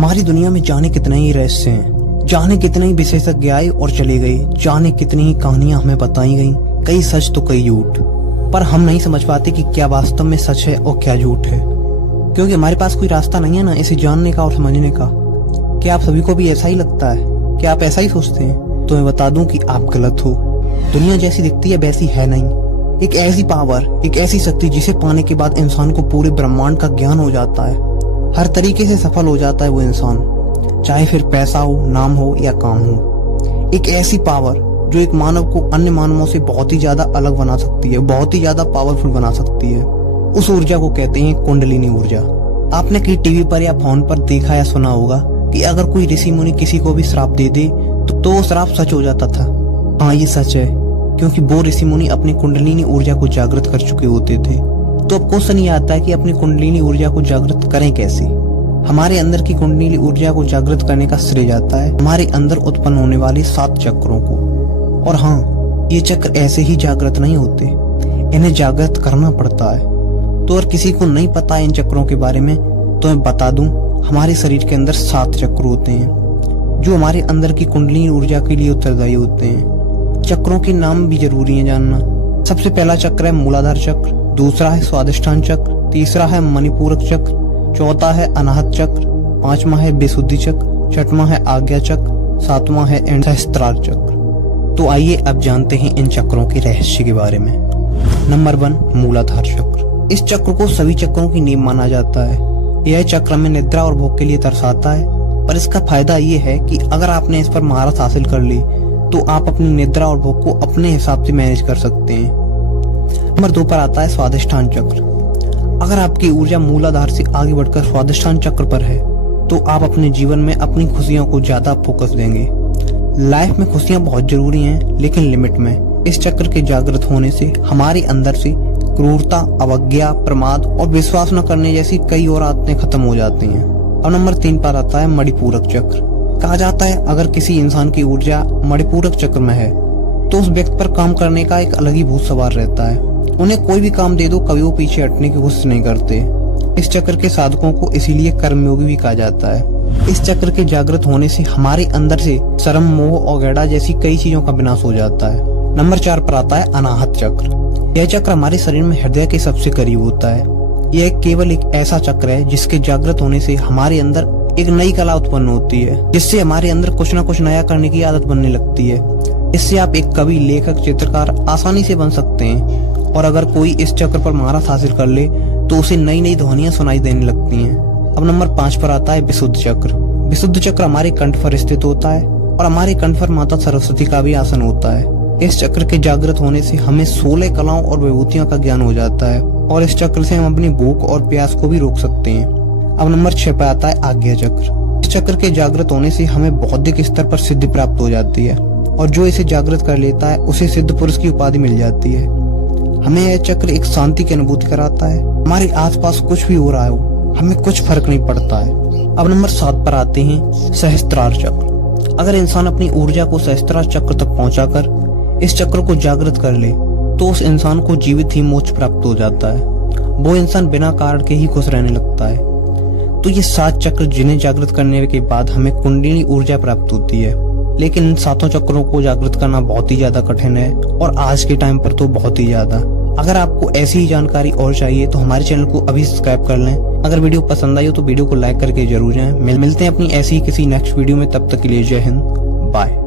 हमारी दुनिया में जाने कितने ही रहस्य हैं, जाने कितने ही विशेषज्ञ आए और चले गए, जाने कितनी ही कहानियां हमें बताई गई, कई सच तो कई झूठ। पर हम नहीं समझ पाते कि क्या वास्तव में सच है और क्या झूठ है, क्योंकि हमारे पास कोई रास्ता नहीं है ना इसे जानने का और समझने का। क्या आप सभी को भी ऐसा ही लगता है? क्या आप ऐसा ही सोचते हैं? तो मैं बता दूं कि आप गलत हो। दुनिया जैसी दिखती है वैसी है नहीं। एक ऐसी पावर, एक ऐसी शक्ति जिसे पाने के बाद इंसान को पूरे ब्रह्मांड का ज्ञान हो जाता है, हर तरीके से सफल हो जाता है वो इंसान, चाहे फिर पैसा हो, नाम हो या काम हो। एक ऐसी पावर जो एक मानव को अन्य मानवों से बहुत ही ज्यादा अलग बना सकती है, बहुत ही ज्यादा पावरफुल बना सकती है। उस ऊर्जा को कहते हैं कुंडलिनी ऊर्जा। आपने कहीं टीवी पर या फोन पर देखा या सुना होगा कि अगर कोई ऋषि मुनि किसी को भी श्राप दे दे तो वो श्राप सच हो जाता था। हाँ, ये सच है, क्योंकि वो ऋषि मुनि अपनी कुंडलिनी ऊर्जा को जागृत कर चुके होते थे। तो अब क्वेश्चन ये आता है कि अपनी कुंडलिनी ऊर्जा को जागृत करें कैसे? हमारे अंदर की कुंडलिनी ऊर्जा को जागृत करने का श्रेय जाता है हमारे अंदर उत्पन्न होने वाले 7 चक्रों को। और हाँ, ये चक्र ऐसे ही जागृत नहीं होते, इन्हें जागृत करना पड़ता है। तो अगर किसी को नहीं पता इन चक्रों के बारे में तो मैं बता दूं, हमारे शरीर के अंदर 7 चक्र होते हैं जो हमारे अंदर की कुंडलिनी ऊर्जा के लिए उत्तरदायी होते हैं। चक्रों के नाम भी जरूरी है जानना। सबसे पहला चक्र है मूलाधार चक्र, दूसरा है स्वादिष्ठान चक्र, तीसरा है मणिपूरक चक्र, चौथा है अनाहत चक्र, 5वां है विशुद्धि चक्र, 6वां है आज्ञा चक्र, 7वां है सहस्त्रार चक्र। तो आइए अब जानते हैं इन चक्रों के रहस्य के बारे में। नंबर 1, मूलाधार चक्र। इस चक्र को सभी चक्रों की नींव माना जाता है। यह चक्र में निद्रा और भोग के लिए दर्शाता है, पर इसका फायदा ये है कि अगर आपने इस पर महारत हासिल कर ली तो आप अपनी निद्रा और भोग को अपने हिसाब से मैनेज कर सकते हैं। नंबर 2 पर आता है स्वादिष्ठान चक्र। अगर आपकी ऊर्जा मूलाधार से आगे बढ़कर स्वादिष्ठान चक्र पर है तो आप अपने जीवन में अपनी खुशियों को ज्यादा फोकस देंगे। लाइफ में खुशियां बहुत जरूरी हैं, लेकिन लिमिट में। इस चक्र के जागृत होने से हमारे अंदर से क्रूरता, अवज्ञा, प्रमाद और विश्वास न करने जैसी कई और आदतें खत्म हो जाती हैं। अब नंबर 3 पर आता है मणिपूरक चक्र। कहा जाता है अगर किसी इंसान की ऊर्जा मणिपूरक चक्र में है तो उस व्यक्ति पर काम करने का एक अलग ही भूत सवार रहता है। उन्हें कोई भी काम दे दो, कभी वो पीछे हटने की कोशिश नहीं करते। इस चक्र के साधकों को इसीलिए कर्मयोगी भी कहा जाता है। इस चक्र के जागृत होने से हमारे अंदर से शर्म, मोह और गैड़ा जैसी कई चीजों का विनाश हो जाता है। नंबर 4 पर आता है अनाहत चक्र। यह चक्र हमारे शरीर में हृदय के सबसे करीब होता है। यह केवल एक ऐसा चक्र है जिसके जागृत होने से हमारे अंदर एक नई कला उत्पन्न होती है, जिससे हमारे अंदर कुछ न कुछ नया करने की आदत बनने लगती है। इससे आप एक कवि, लेखक, चित्रकार आसानी से बन सकते हैं। और अगर कोई इस चक्र पर महारत हासिल कर ले तो उसे नई नई ध्वनियां सुनाई देने लगती हैं। अब नंबर 5 पर आता है विशुद्ध चक्र। विशुद्ध चक्र हमारे कंठ पर स्थित होता है और हमारे कंठ पर माता सरस्वती का भी आसन होता है। इस चक्र के जागृत होने से हमें 16 कलाओं और विभूतियों का ज्ञान हो जाता है और इस चक्र से हम अपनी भूख और प्यास को भी रोक सकते हैं। अब नंबर 6 पर आता है आज्ञा चक्र। इस चक्र के जागृत होने से हमें बौद्धिक स्तर पर सिद्धि प्राप्त हो जाती है और जो इसे जागृत कर लेता है उसे सिद्ध पुरुष की उपाधि मिल जाती है। हमें यह चक्र एक शांति की अनुभूति कराता है। हमारे आसपास कुछ भी हो रहा हो, हमें कुछ फर्क नहीं पड़ता है। अब नंबर 7 पर आते हैं सहस्त्रार चक्र। अगर इंसान अपनी ऊर्जा को सहस्त्रार चक्र तक पहुंचाकर इस चक्र को जागृत कर ले तो उस इंसान को जीवित ही मोक्ष प्राप्त हो जाता है। वो इंसान बिना कारण के ही खुश रहने लगता है। तो ये 7 चक्र जिन्हें जागृत करने के बाद हमें कुंडलिनी ऊर्जा प्राप्त होती है, लेकिन इन 7 चक्रों को जागृत करना बहुत ही ज्यादा कठिन है और आज के टाइम पर तो बहुत ही ज्यादा। अगर आपको ऐसी ही जानकारी और चाहिए तो हमारे चैनल को अभी सब्सक्राइब कर लें। अगर वीडियो पसंद आई हो तो वीडियो को लाइक करके जरूर जाएं। मिलते हैं अपनी ऐसी ही किसी नेक्स्ट वीडियो में, तब तक के लिए जय हिंद, बाय।